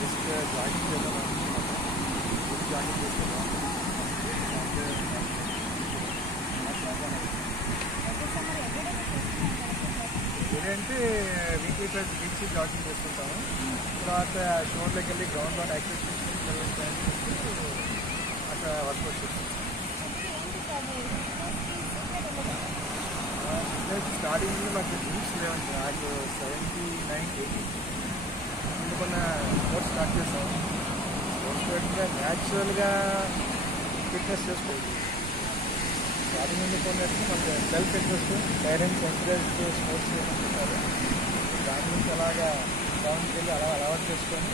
Just jogging చేద్దాం అనుకుంటున్నాను. Jogging చేస్తే ఏంటంటే వీక్లీ జాగింగ్ చేస్తుంటాము. తర్వాత షోర్లోకి వెళ్ళి గ్రౌండ్లో యాక్టివిటీస్ అక్కడ వర్కౌట్ చేస్తాం. స్టార్టింగ్ నాకు డ్రీమ్స్ లేవండి. నాకు 79, 80 అందుకున్న స్పోర్ట్స్ స్టార్ట్ చేస్తాం. స్పోర్ట్స్ న్యాచురల్గా ఫిట్నెస్ చేసుకోవచ్చు. స్టార్టింగ్ ఎందుకున్నట్టు మనకు self interest, parents encourage sports చేయమంటుంటారు. దాని నుంచి అలాగా గ్రౌండ్కి వెళ్ళి అలా అలవాటు చేసుకొని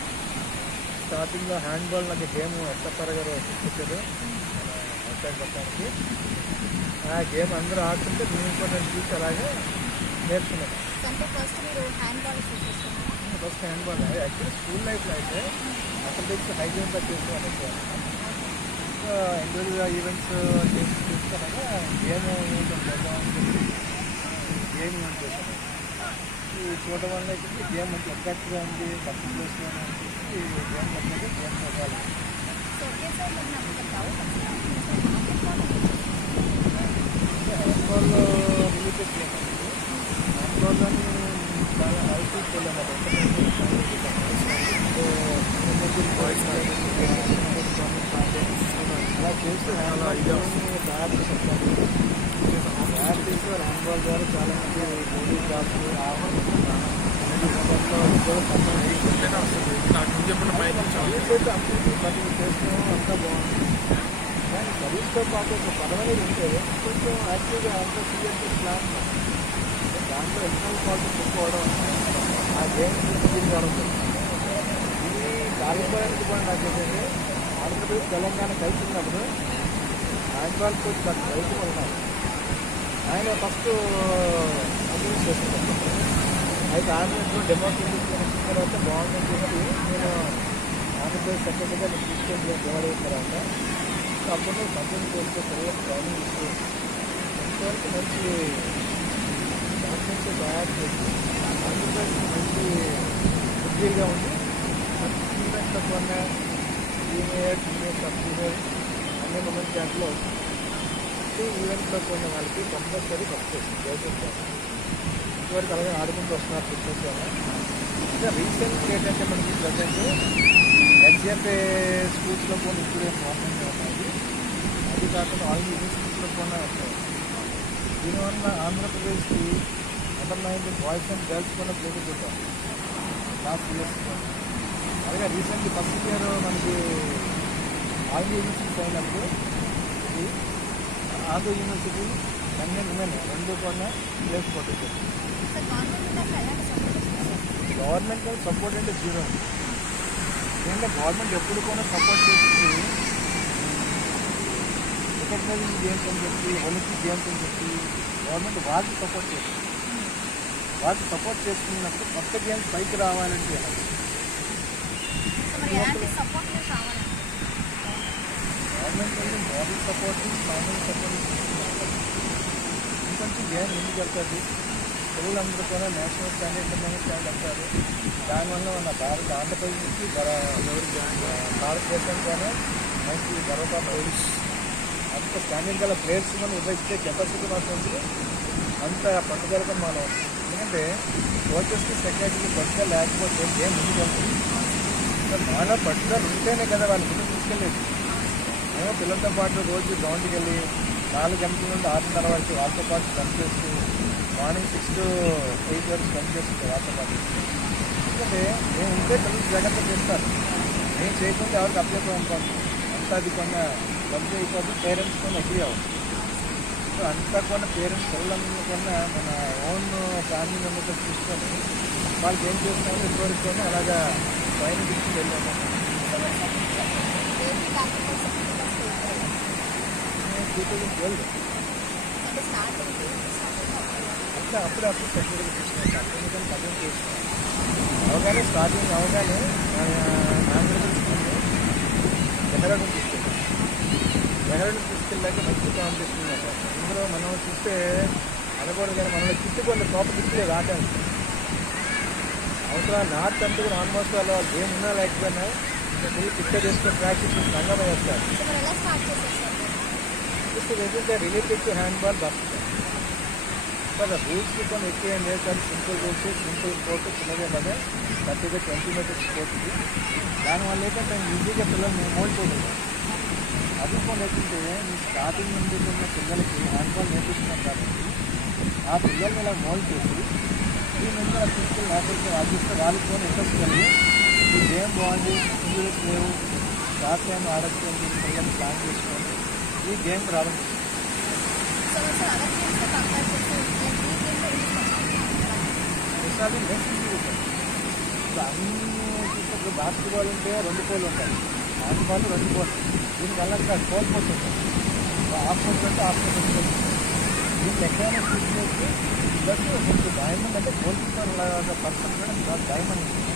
స్టార్టింగ్లో హ్యాండ్బాల్ నాకు గేమ్ ఎస్ఎఫ్ఆర్ గారు చూపించారు అవుట్సైడ్ పెట్టడానికి. ఆ గేమ్ అందరూ ఆడుతుంటే మేము కూడా చూసి అలాగే నేర్చుకున్నాను. ఫస్ట్ హ్యాండ్బాల్ యాక్చువల్లీ స్కూల్ లైఫ్లో అయితే అథ్లెటిక్స్ హై జంప్ చేసేవాళ్ళు ఎక్కువ. ఇండివిజువల్ ఈవెంట్స్ చేసి చూసుకున్నాక గేమ్ ఈవెంట్ గేమ్ ఈవెంట్ చేశాను. ఈ చూడడం వల్ల అయితే గేమ్ మంచి అట్రాక్ట్గా ఉంది, ఫస్ట్ ప్లేస్లో ఈ గేమ్ వచ్చేది గేమ్ చూడాలి. హ్యాండ్బాల్లో రిలేటెడ్ గేమ్ అండి. హ్యాండ్బాల్లోని చాలా హైటీకి వెళ్ళాము. అలా చేస్తూ హ్యాండ్బాల్ ద్వారా చాలా మంది మోడీ జాబ్స్ చేస్తాము. అంతా బాగుంది. కానీ చదువుతో పాటు ఒక పదవనేది ఉంటే కొంచెం యాక్టివ్గా అంతా సీరియస్గా ప్లాన్ దాంట్లో ఎక్స్టర్నల్ పాలిటిక్స్ ఎక్కువడం ఆ గేమ్స్ ఇది జరుగుతుంది. ఇది కాలిపోయానికి కూడా నాకు ఏంటంటే ఆంధ్రప్రదేశ్ తెలంగాణ కలిసి ఉన్నప్పుడు హ్యాండ్బాల్ కోచ్ దానికి రైతు ఉన్నారు. ఆయన ఫస్ట్ అడ్మిట్ చేస్తున్నారు. అయితే ఆంధ్రప్రదేశ్లో డెమోక్రటిక్ వచ్చిన తర్వాత బాగుందని చెప్పి నేను ఆంధ్రప్రదేశ్ సెక్రటరీగా నేను తీసుకొని డివైడ్ అయిన తర్వాత అప్పుడు కంపెనీ చేస్తే పిల్లలకు ట్రైనింగ్ ఇస్తూ ఎంతవరకు మంచి డాక్యుమెంట్స్ తయారు చేసి ఆంధ్రప్రదేశ్ మంచి ఉద్యోగిగా ఉంది. ఈవెంట్లో కొన్న జూనియర్ సబ్ జూనియర్ అన్ని మంచి దాంట్లో ఈవెంట్లో కొన్న వాళ్ళకి కంపల్సరీ ఫస్ట్ చేస్తుంది. ఇంతవరకు అలాగే ఆడుకుంటూ వస్తున్నారు ఫిట్నెస్ వల్ల. ఇంకా రీసెంట్గా ఏంటంటే మనకి ప్రజెంట్ ఎన్సిఎఫ్ఏ స్కూల్స్లో కూడా ఇప్పుడు గవర్నమెంట్ ఉన్నాయి. అది కాకుండా ఆల్ యూనివర్సిటీస్లో కూడా వస్తాయి. దీనివల్ల ఆంధ్రప్రదేశ్కి అండర్-19 బాయ్స్ అండ్ గర్ల్స్ కూడా ప్లేస్ పెట్టాం లాస్ట్ ఇయర్స్లో. అలాగే రీసెంట్లీ ఫస్ట్ ఇయర్ మనకి ఆల్ యూనివర్సిటీస్ అయినప్పుడు ఇది ఆంధ్ర యూనివర్సిటీ మెన్ రెండు కూడా ప్లేస్ కొట్టేసారు. గవర్నమెంట్ సపోర్ట్ అంటే జీరో. ఎందుకంటే గవర్నమెంట్ ఎప్పుడు కూడా సపోర్ట్ చేసింది రికగ్నైజింగ్ గేమ్స్ అని చెప్పి, ఒలింపిక్ గేమ్స్ అని చెప్పి గవర్నమెంట్ వాళ్ళకి సపోర్ట్ చేస్తుంది. వాళ్ళకి సపోర్ట్ చేసుకున్నప్పుడు కొత్త గేమ్స్ పైకి రావాలంటే గవర్నమెంట్ నుండి మోడల్ సపోర్ట్, ఫైనల్ సపోర్ట్ ఇంకొంచెం గేమ్ ఎందుకు వెళ్తుంది. పిల్లలందరూ కూడా నేషనల్ స్టాండర్డ్, ఇంటర్నేషనల్ స్టాండర్డ్ అంటారు. దానివల్ల మన ఆంధ్రప్రదేశ్ నుంచి భారతదేశంలోనే మంచి గర్వకారణం. అంత స్టాండింగ్ గల ప్లేయర్స్ మనం ఇచ్చే కెపాసిటీ మాకు ఉంది. అంత పట్టుదలగా మనం ఎందుకంటే కోచెస్కి సెక్రటరీకి పట్టుదల లేకపోతే గేమ్ ముందుకు వెళ్తుంది. మాలో పట్టుదల ఉంటేనే కదా వాళ్ళు ముందుకు తీసుకెళ్ళేది. మేము పిల్లలతో పాటు రోజు గ్రౌండ్కి వెళ్ళి 4 గంటల నుండి 6:30 వరకు వాళ్ళతో పాటు స్పెండ్ చేస్తూ మార్నింగ్ 6 to 8 వరకు స్పెండ్ చేస్తుంది వాళ్ళతో పాటు. ఎందుకంటే మేము ఉంటే పిల్లలు జాగ్రత్త చేస్తారు. మేము చేయకుండా ఎవరికి అప్లై అనుకోండి అంతా అది కొన్న డబ్బు అయిపోతే పేరెంట్స్ కొన్ని అగ్రీ అవ్వదు. సో అంతా కూడా పేరెంట్స్ పిల్లలందరూ కన్నా మన ఓన్ ఫ్యామిలీ మెంబర్తో చూసుకొని వాళ్ళకి ఏం చేస్తామో ఇంతవరకు అలాగా పైన తీసుకుని వెళ్ళాము. అట్లా అప్పుడప్పుడు సెక్యూరిటీ తీసుకున్నాను. ఎందుకంటే అర్థం చేసుకున్నాను. అవగానే స్టార్టింగ్ అవగానే ఆంధ్రప్రదేశ్ డెహ్రాడూన్ తీసుకెళ్ళాను. డెహ్రాడూన్ తీసుకెళ్ళాక మంచి కాంపిటీషన్ అన్నమాట. ఇందులో మనం చూస్తే అనకూడదు కానీ మనలో చుట్టుకొని ప్రాపర్ దిక్కులేదు ఆటానికి. అవసరం నార్త్ అంటూ కూడా ఆల్మోస్ట్ వాళ్ళు గేమ్ ఉన్నా లేకపోయినా ఫుల్ పిక్చర్ చేసుకొని ప్రాక్టీస్ రంగం వేస్తారు. Just this is related to handball basketball. But rules become ఎక్కువ ఏం లేదు sir. Simple rules, simple sport, చిన్నదే కదా 30-20 మీటర్స్ స్పోర్ట్ ఇది. దానివల్ల ఏంటంటే ఈజీగా పిల్లల్ని మోల్డ్ చేయలేదు. అది కూడా ఏంటంటే మీ స్టార్టింగ్ నుండి ఉన్న పిల్లలకి హ్యాండ్బాల్ నేర్పిస్తున్నాం కాబట్టి ఆ పిల్లల్ని ఇలా మోల్డ్ చేసి ఈ ముందు సింపుల్ నేర్పిస్తే ఆడిస్తే వాళ్ళకి కూడా ఇంట్రెస్ట్ కలిగి ఈ గేమ్ బాగుంది, ఇంజురీస్ లేవు, షార్ట్ టైం ఆడచ్చు అని చెప్పి పిల్లల్ని ప్లాన్ చేసుకొని ఈ గేమ్ రావడం. అది నెక్స్ట్ ఇప్పుడు అన్నీ చూసినప్పుడు బాస్కెట్బాల్ ఉంటే 2 పోలు ఉంటాయి, హ్యాండ్బాల్ 2 పోలు. దీనివల్ల ఇక్కడ 4 పోల్స్ ఉంటాయి. హాఫ్ పోల్స్ అంటే హాఫ్ పోల్స్ ఉంటుంది. దీన్ని ఎక్కడైనా చూసినట్టు ప్లస్ మీకు డైమండ్ అంటే గోల్ కీపర్ పర్సన్ కూడా డైమండ్ ఉంటుంది.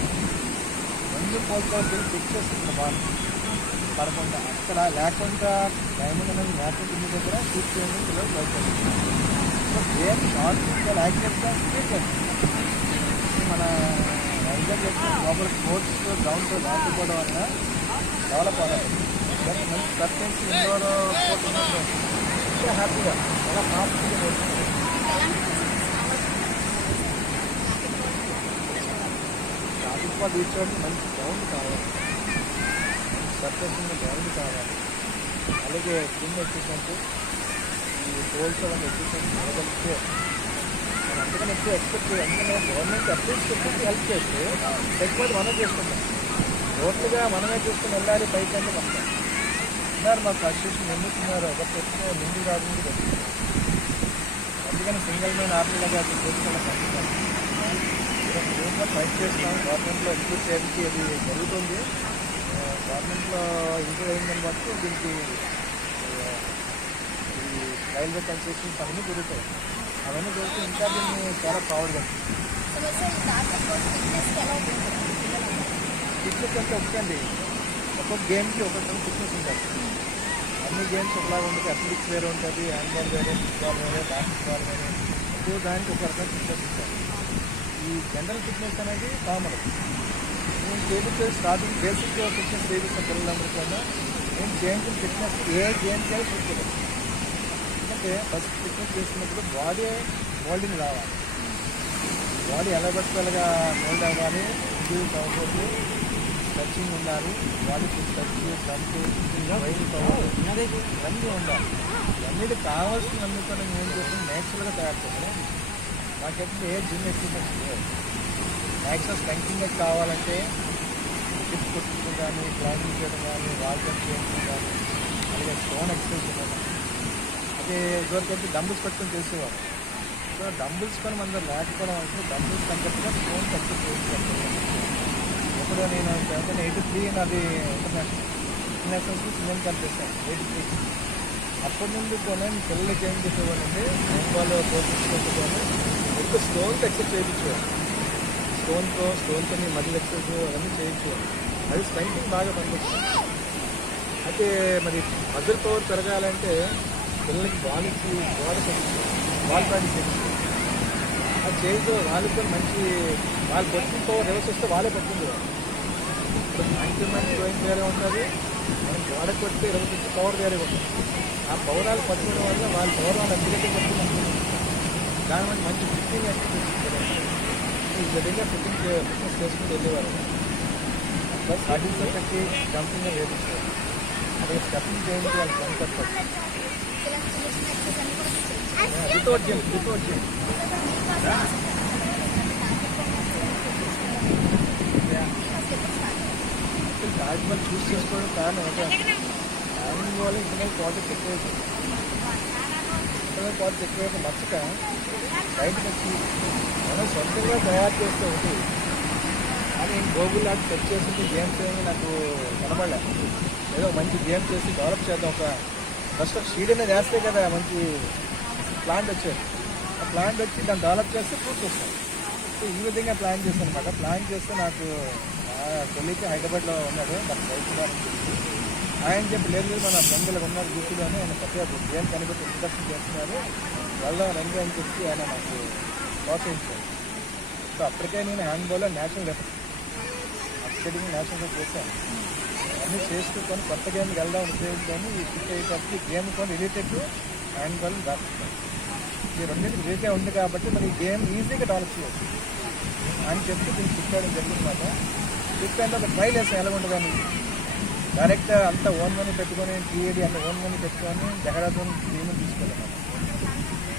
2 పోల్స్లో ఫిక్స్ చేస్తుంది బాల్ పడకుండా. అక్కడ లేకుండా డైమండ్ అనేది మ్యాచింగ్ ఇంటి దగ్గర షూట్ చేయడం పిల్లలు బయటపడుతుంది. సో గేమ్ షార్ట్ పిల్లలు యాక్టివ్గా స్పీడ్ చేస్తుంది. మన వైజాగ్ లోపల స్పోర్ట్స్ గ్రౌండ్ లేకపోవడం వల్ల డెవలప్ అవ్వాలి. మంచి సర్టెన్స్ ఇండోర్ స్పోర్ట్స్ ఎంతో హ్యాపీగా చాలా ఫాస్ట్గా నేర్చుకుంటుంది. బాస్కెట్బాల్ తీసుకోవడానికి మంచి గ్రౌండ్ కావాలి, మంచి సర్టెన్స్ ఉన్న గ్రౌండ్ కావాలి. అలాగే జిమ్ ఎక్విప్మెంట్, ఈ గోల్స్ అవన్నీ ఎక్విప్మెంట్ మొదలెడితే అందుకని ఎక్కువ ఎక్స్పెక్ట్ చేయాలి. అందుకని గవర్నమెంట్ అప్లైస్ కొంచెం హెల్ప్ చేస్తే లేకపోతే మనం చేసుకుంటాం. టోటల్గా మనమే చూసుకుని వెళ్ళాలి పైకి అంటే కష్టం. ఉన్నారు మాకు అసోసియేషన్ ఎన్నుకున్నారు, ఒకటి వచ్చిన ముందు రాకుండా పెట్టుకున్నారు. అందుకని సింగిల్ మెయిన్ ఆర్మీలాగా అది చేసుకోవడం కష్టం. మేము ఫైట్ చేస్తున్నాం. గవర్నమెంట్లో ఇంక్లూడ్ చేయడానికి అది జరుగుతుంది. గవర్నమెంట్లో ఇంక్లూడ్ అయిందని బట్టి దీనికి ఈ రైల్వే కన్సెషన్స్ అన్నీ జరుగుతాయి. అవన్నీ చూస్తే ఇంకా దీన్ని చాలా ప్రౌడ్గా ఫిట్నెస్ అంటే ఒకటండి. ఒక్కొక్క గేమ్కి ఒక్కొక్క ఫిట్నెస్ ఉంటుంది. అన్ని గేమ్స్ ఒకలాగా ఉంటుంది. అథ్లెటిక్స్ వేరే ఉంటుంది, హ్యాండ్బాల్ వేరే, ఫుట్బాల్ వేరే, బాస్కెట్బాల్ వేరే. ఒక్కో దానికి ఒక రకమైన ఫిట్నెస్ ఉంటుంది. ఈ జనరల్ ఫిట్నెస్ అనేది కామన్. నేను చేపిస్తే స్టార్టింగ్ బేసిక్ ఫిట్నెస్ చేపిస్తాను పిల్లలందరూ కూడా. నేను చేయించిన ఫిట్నెస్ ఏ గేమ్ చేయాలి చూసుకోలేదు. ఎందుకంటే ఫస్ట్ ఫిట్నెస్ చేసుకున్నప్పుడు బాడీ మోల్డింగ్ రావాలి. బాడీ ఎలా బతకాలుగా మోల్డ్ అవ్వాలి, ఇంజూరీస్ అవ్వకూడదు, టచింగ్ ఉండాలి, body touch, jump, wire power ఇవన్నీ ఉండాలి. ఇవన్నీ కావాల్సినవన్నీ కూడా నేను ఏం చేస్తాను నేచురల్గా తయారు చేస్తాను. నాకైతే ఏ జిమ్ ఎక్విప్మెంట్స్ లేదు. మ్యాక్సిమం స్ట్రెంగ్త్ కావాలంటే టిప్స్ కొట్టుకోవడం కానీ, క్లైంబింగ్ చేయడం కానీ, వాల్ జంప్ చేయడం కానీ, అలాగే స్టోన్ ఎక్సర్సైజ్ చేయడం. అదే ఇదివరకు డంబుల్స్ పెట్టుకొని చేసేవారు. సో డంబుల్స్ కానీ మన దగ్గర లేకపోవడం అంటే డంబుల్స్ కంటే స్టోన్ ఎక్సర్సైజ్ చేసేవారు. ఎప్పుడో నేను 1983 అది ఇంటర్నేషనల్ సింగల్ కనిపిస్తాను 83. అప్పటి నుండి కొన్ని పిల్లలకి ఏం చేసేవాళ్ళంటే హ్యాండ్బాల్ పోషించుకోకపోతే ఎక్కువ స్టోన్తో ఎక్సర్సైజ్ చేయించేవారు. స్టోన్తో మజిల్ ఎక్సర్సైజ్ అవన్నీ చేయించేవారు. అది స్ట్రెంగ్త్ బాగా పనిచేస్తుంది. అయితే మరి మజిల్ పవర్ పెరగాలంటే పిల్లలకి బాల్ ఇచ్చి బాల్ ప్రాక్టీస్ చేయించారు. అది చేయతో వాళ్ళకి కూడా మంచి వాళ్ళు పట్టుకుని పవర్ రివర్స్ వస్తే వాళ్ళే పట్టుకుంటారు. ఇప్పుడు మ్యాక్సిమం డ్రాయింగ్ వేరే ఉంటుంది, మనం గోడ కొట్టి రివర్స్ వచ్చి పవర్ వేరే ఉంటుంది. ఆ పవర్ వాళ్ళు పట్టుకోవడం వల్ల వాళ్ళ పవర్ వాళ్ళు అందుకే పట్టుకుని దానివల్ల మంచి ఫిట్టింగ్ ఎక్సర్సైజ్ ఈ విధంగా ఫిట్నెస్ చేసుకుని వెళ్ళేవారు. ప్లస్ హడిల్స్ కట్టి జంపింగ్ వేయించారు. అదే స్టెప్పింగ్ చేయండి వాళ్ళు కనపడతారు. వితౌట్ జిమ్ తాజ్మహల్ చూస్ చేసుకోవడం కారణం అంటే హ్యాండింగ్ వల్ల ఇంటర్నల్ ప్రాజెక్ట్ ఎక్కువైపోయింది. ఇంటర్నల్ ప్రాజెక్ట్ ఎక్కువైతే నచ్చక బయటకు వచ్చి మనం సొంతంగా తయారు చేస్తూ ఒకటి కానీ గూగుల్ లాంటి సెర్చ్ చేసింది గేమ్స్ ఏమి నాకు కనబడలేదు. ఏదో మంచి గేమ్ చేసి డెవలప్ చేద్దాం. ఒక ఫస్ట్ షీడ్ అనేది వేస్తే కదా మంచి ప్లాంట్ వచ్చేది. ఆ ప్లాంట్ వచ్చి దాన్ని డెవలప్ చేస్తే ఫ్రూట్స్ వస్తాయి. సో ఈ విధంగా ప్లాన్ చేస్తాను అనమాట. ప్లాన్ చేస్తే నాకు కొలికి హైదరాబాద్లో ఉన్నాడు, నాకు రైతుగారు ఆయన చెప్పి లేదు మన బంధువులు ఉన్నారు గుర్తుగానే ఆయన కొత్తగా గేమ్ కనిపెట్టి ఇంట్రడక్షన్ చేస్తున్నారు, వెళ్దాం రండి అని చెప్పి ఆయన నాకు ప్రోత్సహించారు. సో అప్పటికే నేను హ్యాండ్బాల్లో నేషనల్ రెఫర్ అప్స్కేటింగ్ నేషనల్ చేశాను. అన్నీ చేసుకొని కొత్త గేమ్కి వెళ్దాం ఉపయోగించుకొని ఈ షిఫ్ట్ అయ్యేటప్పుడు ఈ గేమ్ కొని రిలేటెడ్ టు హ్యాండ్బాల్ దాచుతాను. ఈ రెండింటికి రిలేటే ఉంది కాబట్టి మరి ఈ గేమ్ ఈజీగా డెవలప్ చేయవచ్చు అని చెప్పి దీన్ని షిఫ్ట్ అవ్వడం జరిగిందన్నమాట. షిఫ్ట్ అయిన ఒక ట్రైల్ వేసాం ఎలా ఉంటుందని. డైరెక్ట్ అంతా ఓన్ మనీ పెట్టుకొని టీఏడీ అంత ఓన్ మనీ పెట్టుకొని డెహ్రాడూన్ టీమ్ని తీసుకెళ్ళాను.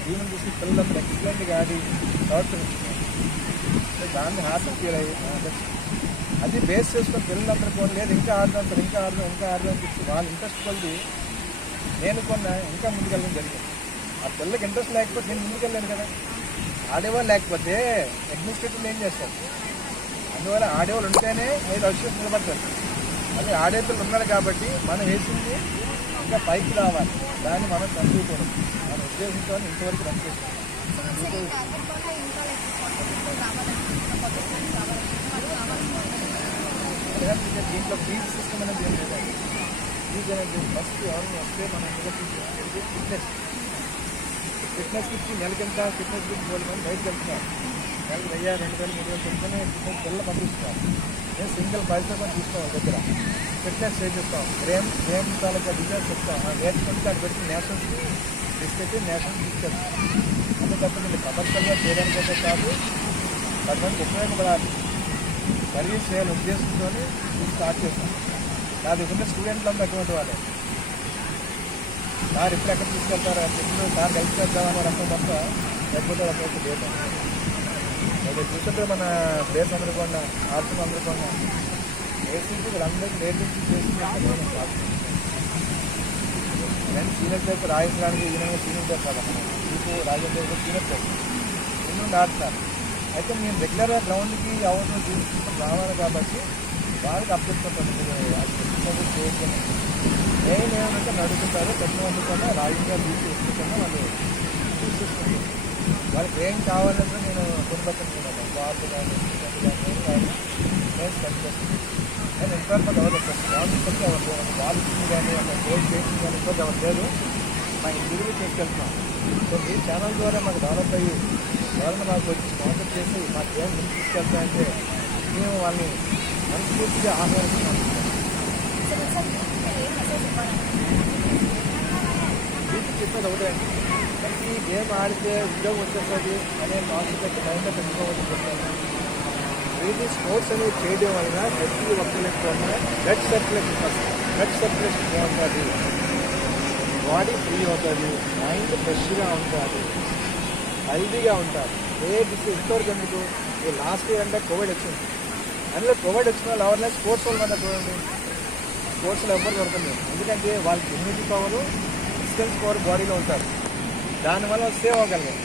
టీమ్ని తీసుకుని పిల్లలంతా ఎక్సలెంట్గా ఆడి ప్రవర్తన దాన్ని హ్యాపీ ఫీల్ అయ్యి అది బేస్ చేసుకొని పిల్లలందరూ కొన్ని లేదు ఇంకా ఆడదాం సార్ ఇంకా ఆడదాం అని చెప్పి వాళ్ళ ఇంట్రెస్ట్ కొద్ది నేను కొన్నా ఇంకా ముందుకెళ్ళడం జరిగింది. ఆ పిల్లలకి ఇంట్రెస్ట్ లేకపోతే నేను ముందుకెళ్ళాను కదా. ఆడేవాళ్ళు లేకపోతే అడ్మినిస్ట్రేటివ్లు ఏం చేస్తారు? అందువల్ల ఆడేవాళ్ళు ఉంటేనే 5 వర్షాలు నిలబడతారు. అదే ఆడే పిల్లలు ఉన్నారు కాబట్టి మనం వేసింది ఇంకా పైకి రావాలి, దాన్ని మనం చదువుకోవడం మన ఉద్దేశంతో ఇంతవరకు రన్ చేస్తాం. దీంట్లో ఫీజ్ సిస్టమ్ అనేది ఏం లేదండి. ఫీజ్ అనేది ఫస్ట్ ఎవరిని వస్తే మనం ఫిట్నెస్కి ఇచ్చి నెలకింత ఫిట్నెస్ గురించి 3 మంది బయటకు వెళ్తున్నారు. నెలకు 1000, 2000, 3000 పెట్టుకుని ఫిట్నెస్ పిల్లలు పంపిస్తున్నారు. నేను సింగిల్ పైసా కూడా తీసుకోవాలి దగ్గర ఫిట్నెస్ చేపిస్తాం. గేమ్ తాలూకా డిజైన్స్ చెప్తాం. నేర్చుకుంటే అది పెట్టి నేషనల్స్కి తీసుకెళ్ళి నేషనల్స్ తీసుకెళ్తాం. అంతే తప్ప నేను కమర్షియల్గా చేయడానికైతే కాదు, 10 మందికి ఉపయోగపడాలి, సర్వీస్ చేయాలని ఉద్దేశంతో స్టార్ట్ చేస్తాం. నా దగ్గర స్టూడెంట్లు అంతా అటువంటి వాళ్ళే. సార్ ఇప్పుడు ఎక్కడ తీసుకెళ్తారు ఎప్పుడు సార్ కలిసి చేద్దామని రకం తప్ప లేకపోతే రకం లేదు. అయితే చూస్తుంటే మన ప్లేస్ అందరికొండ ఆర్ట్స్ అందరికొండ నేర్పించి వీళ్ళందరికీ నేర్పించి చేసి సీనియర్ చేస్తే రాయించడానికి ఈయన సీనియర్ చేస్తారు. మీకు రాజేంద్ర సీనియర్ చేస్తారు ఎన్నుండి ఆడుతున్నారు. అయితే నేను రెగ్యులర్గా గ్రౌండ్కి అవసరం తీసుకుంటూ రావాలి కాబట్టి వాళ్ళకి అప్పచెప్తుంటాను. అది చేయకుండా మెయిన్ ఏమంటే నడుపుతారు పెద్దవాళ్ళు కూడా రాజకీయ తీసుకుంటున్నా వాళ్ళు చూసేసుకుంటారు. వాళ్ళకి ఏం కావాలంటే నేను కొనుక్కొచ్చుకున్నాను. బాబు కానీ నేను స్పెండ్ చేస్తాను. నేను ఎంతవరకు డెవలప్ చేస్తాను. గవర్నమెంట్ వచ్చి ఎవరు బాలింగ్ కానీ అక్కడ గోల్ చేసింగ్ కానీ ఇంకో ఎవరు లేదు. మా ఇంటికి తీసుకెళ్తున్నాం. సో మీ ఛానల్ ద్వారా మాకు డెవలప్ అయ్యి ఎవరైనా మాకు వచ్చి స్పాన్సర్ చేసి మాకు ఏం ముందు తీసుకెళ్తామంటే మేము వాళ్ళని మనస్ఫూర్తిగా ఆహ్వానిస్తున్నాం. చెప్పేది ఒకటే అండి, ప్రతి గేమ్ ఆడితే ఉద్యోగం వచ్చేస్తుంది అనే కాన్సెప్ట్ మైండ్లో పెట్టుకోవాలని చెప్తాను. ఇది స్పోర్ట్స్ అనేది చేయడం వలన ప్రతి ఒక్కరికి బ్లడ్ సర్క్యులేషన్ బాగుంటుంది, బాడీ ఫ్రీ అవుతుంది, మైండ్ ఫ్రెష్గా ఉంటుంది, హెల్దీగా ఉంటుంది. ఏ డిసీజ్ ఇంతవరకు ఎందుకు ఈ లాస్ట్ ఇయర్ అంటే కోవిడ్ వచ్చింది. అందులో కోవిడ్ వచ్చిన వాళ్ళు ఎవరైనా స్పోర్ట్స్ వాళ్ళు కదా చూడండి. స్పోర్ట్స్లో ఎవరు దొరకలేదు. ఎందుకంటే వాళ్ళకి ఇమ్యూనిటీ పవరు డిస్టెన్స్ పవర్ బాడీలో ఉంటారు. దానివల్ల సేవ్ అవ్వగలిగాం.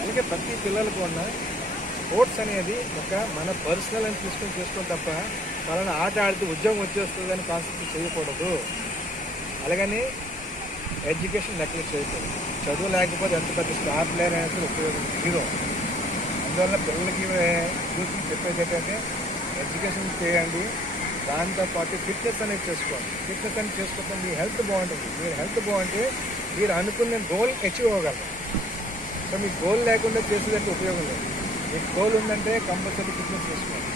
అందుకే ప్రతి పిల్లలకు ఉన్న స్పోర్ట్స్ అనేది ఒక మన పర్సనల్ అని తీసుకొని చేసుకోవడం తప్ప వాళ్ళని ఆట ఆడితే ఉద్యోగం వచ్చేస్తుంది అని కాన్సెప్ట్ చేయకూడదు. అలాగని ఎడ్యుకేషన్ నెగ్లెక్ట్ చేయకూడదు. చదువు లేకపోతే ఎంత పెద్ద స్టార్ ప్లేయర్ అనేది ఉపయోగం జీరో. అందువల్ల పిల్లలకి చూసి చెప్పేది ఏంటంటే ఎడ్యుకేషన్ చేయండి, దాంతోపాటు ఫిట్నెస్ అనేది చేసుకోండి. ఫిట్నెస్ అనేది చేసుకోకపోతే మీ హెల్త్ బాగుంటుంది. మీరు హెల్త్ బాగుంటే మీరు అనుకున్న గోల్ అచీవ్ అవ్వగలరు. సో మీకు గోల్ లేకుండా చేసేదంటే ఉపయోగం లేదు. మీకు గోల్ ఉందంటే కంపల్సరీ ఫిట్నెస్ చేసుకోండి.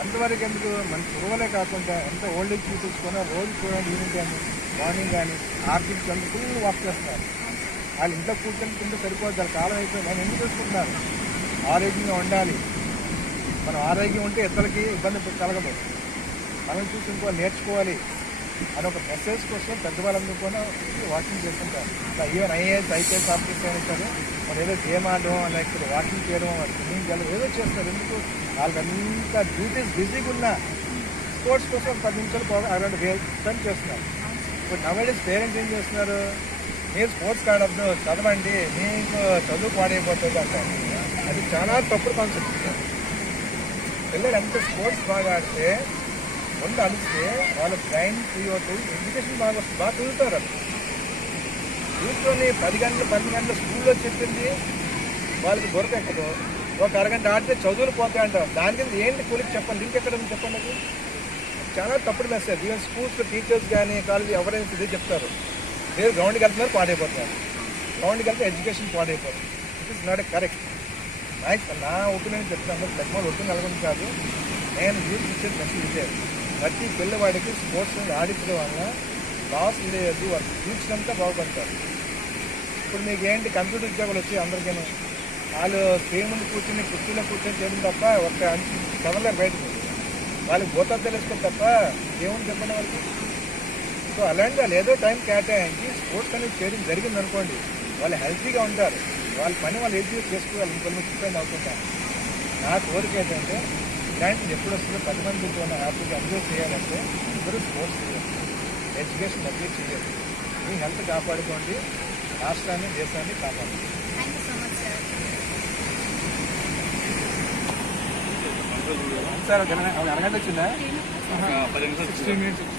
అంతవరకు ఎందుకు మన పురువలే కాకుండా ఎంత ఓల్డ్ ఏజ్ పీపుల్స్ కూడా రోజు చూడండి, ఈవినింగ్ కానీ మార్నింగ్ కానీ ఆర్టిస్ట్ అందరూ ఫుల్ వాక్ చేస్తున్నారు. వాళ్ళు ఇంట్లో కూర్చొని కింద సరిపోదు, వాళ్ళ కాలం అయిపోయి మనం ఎందుకు చూసుకుంటున్నారు? ఆరోగ్యంగా ఉండాలి. మనం ఆరోగ్యం ఉంటే ఇతరులకి ఇబ్బంది కలగదు. మనం చూసి ఇంకో నేర్చుకోవాలి అని ఒక మెసేజ్ కోసం పెద్దవాళ్ళందరూ కూడా వాకింగ్ చేస్తుంటారు. ఈవెన్ ఐఏఎస్ ఆఫీసర్ అయినా సరే మనం ఏదో గేమ్ ఆడడం లేకపోతే వాకింగ్ చేయడం స్విమ్మింగ్ చేయడం ఏదో చేస్తారు. ఎందుకు వాళ్ళకంతా డ్యూటీస్ బిజీగా ఉన్న స్పోర్ట్స్ కోసం 10 నిమిషాలు అరౌండ్ స్పెండ్ చేస్తున్నారు. ఇప్పుడు నవేడేస్ పేరెంట్స్ ఏం చేస్తున్నారు? మీరు స్పోర్ట్స్ ఆడద్దు, చదవండి, మీకు చదువు పాడైపోతుంది అంటారు. అది చాలా తప్పుడు కాన్సెప్ట్. పిల్లలు ఎంత స్పోర్ట్స్ బాగా ఆడితే ముందు అలిస్తే వాళ్ళ బ్రెయిన్ ఫ్రీ అవుతుంది, ఎడ్యుకేషన్ బాగా వస్తుంది, బాగా చదువుతారు. అది చూసుకొని 10 గంటలు 12 గంటలు స్కూల్లో చెప్పింది వాళ్ళకి దొరకెక్కదు. ఒక అరగంట ఆడితే చదువులు పోతాయి అంటారు. దాని కింద ఏంటి కూలికి చెప్పండి, లింక్ ఎక్కడ చెప్పండి. అది చాలా తప్పుడు మెసేజ్. ఈవెన్ స్కూల్స్లో టీచర్స్ కానీ కాలేజీ ఎవరైనా ఇదే చెప్తారు, మీరు గ్రౌండ్కి వెళ్తున్నారు పాడైపోతున్నారు, గ్రౌండ్కి వెళ్తే ఎడ్యుకేషన్ పాడైపోతుంది. It is not a correct. నా ఒపీనియన్ చెప్తాను, టెక్నాలజీ ఒపీనియన్ నెలకొని కాదు. నేను యూత్ ఇచ్చేది మెసేజ్ ఇదే, ప్రతి పిల్లవాడికి స్పోర్ట్స్ ఆడించడం వల్ల లాస్ లేదు, వాళ్ళ ఫ్యూచర్ అంతా బాగుపడతారు. ఇప్పుడు మీకు ఏంటి కంప్యూటర్ ఉద్యోగాలు వచ్చి అందరికీ వాళ్ళు స్క్రీన్ ముందు కూర్చొని కుర్చీలో కూర్చొని చేయడం తప్ప ఒక అంచు చదవలేరు బయటకు. వాళ్ళకి భూత తెలుసుకో తప్ప ఏముంది చెప్పండి వాళ్ళకి. సో అలాంటి వాళ్ళు ఏదో టైం కేటాయించి స్పోర్ట్స్ అనేది చేయడం జరిగింది అనుకోండి, వాళ్ళు హెల్తీగా ఉంటారు, వాళ్ళ పని వాళ్ళు ఎడ్యుకేట్ చేసుకోవాలి, ఇంకొన్ని డిపెండ్ అవుతుంటారు. నా కోరిక ఏంటంటే ఇలాంటిది ఎప్పుడు వస్తుందో 10 మందితో ఉన్న హ్యాపీగా ఎంజాయ్ చేయాలంటే అందరూ స్పోర్ట్స్ చేయాలి, ఎడ్యుకేషన్ నెగ్లెక్ట్ చేయాలి. మీ హెల్త్ కాపాడుకోండి, రాష్ట్రాన్ని దేశాన్ని కాపాడుకోండి. Thank you so much sir. Sir అరగంట వచ్చిందా? 10 నిమిషాలు 16 minutes.